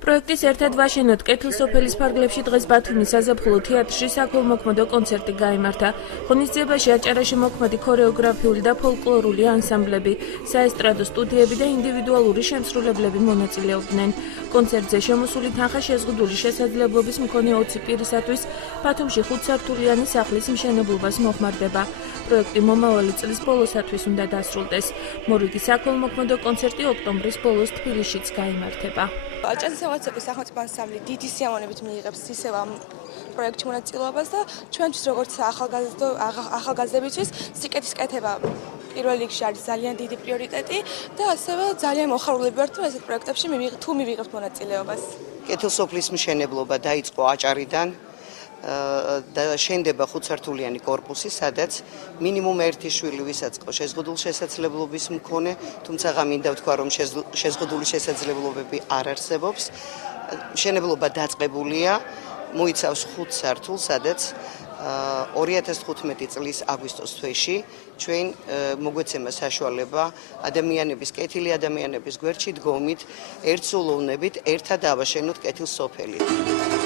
პროექტის ერთად ვაშენოთ კეთილსოფელის ფარგლებში დღეს ბათუმის საზაფხულო თეატრში საქველმოქმედო კონცერტი გაიმართა. ღონისძიებაში აჭარაში მოქმედი ქორეოგრაფიული და ფოლკლორული ანსამბლები, საესტრადო სტუდიები და ინდივიდუალური შემსრულებლები მონაწილეობდნენ. კონცერტზე შემოსული თანხა შეზღუდული შესაძლებლობის მქონე 20 პირისათვის ბათუმში 5-სართულიანი სახლის მშენებლობას მოხმარდება. პროექტი მომავალი წლის ბოლოსათვის უნდა დასრულდეს. მორიგი საქველმოქმედო კონცერტი ოქტომბრის ბოლოს თბილისშიც გაიმართება. აჭარის სახელმწიფო სახელმწიფო ანსამბლი დიდი სიამოვნებით მიიღებს ისევ ამ პროექტში მონაწილეობას და ჩვენთვის როგორც ახალგაზრდებისთვის სიკეთის კეთება პირველ რიგში არის ძალიან დიდი პრიორიტეტი და ასევე ძალიან მოხარულები ვართ რომ ესეთ პროექტებში მივიღებთ მონაწილეობას. კეთილსოფლის მშენებლობა დაიწყო აჭარიდან და შენდება 5-სართულიანი კორპუსი, სადაც მინიმუმ ერთი შვილი ვისაც ყო შეზღუდული შესაძლებლობის მქონე, თუმცა მინდა ვთქვა, რომ შეზღუდული შესაძლებლობები არ არსებობს. მშენებლობა დაწყებულია, მოიცავს 5 სართულს, სადაც 2015 წლის აგვისტოს თვეში ჩვენ მოგვეცემა საშუალება ადამიანების, კეთილი ადამიანების გვერდში დგომით, ერთსულოვნებით ერთად ავაშენოთ კეთილსოფელი.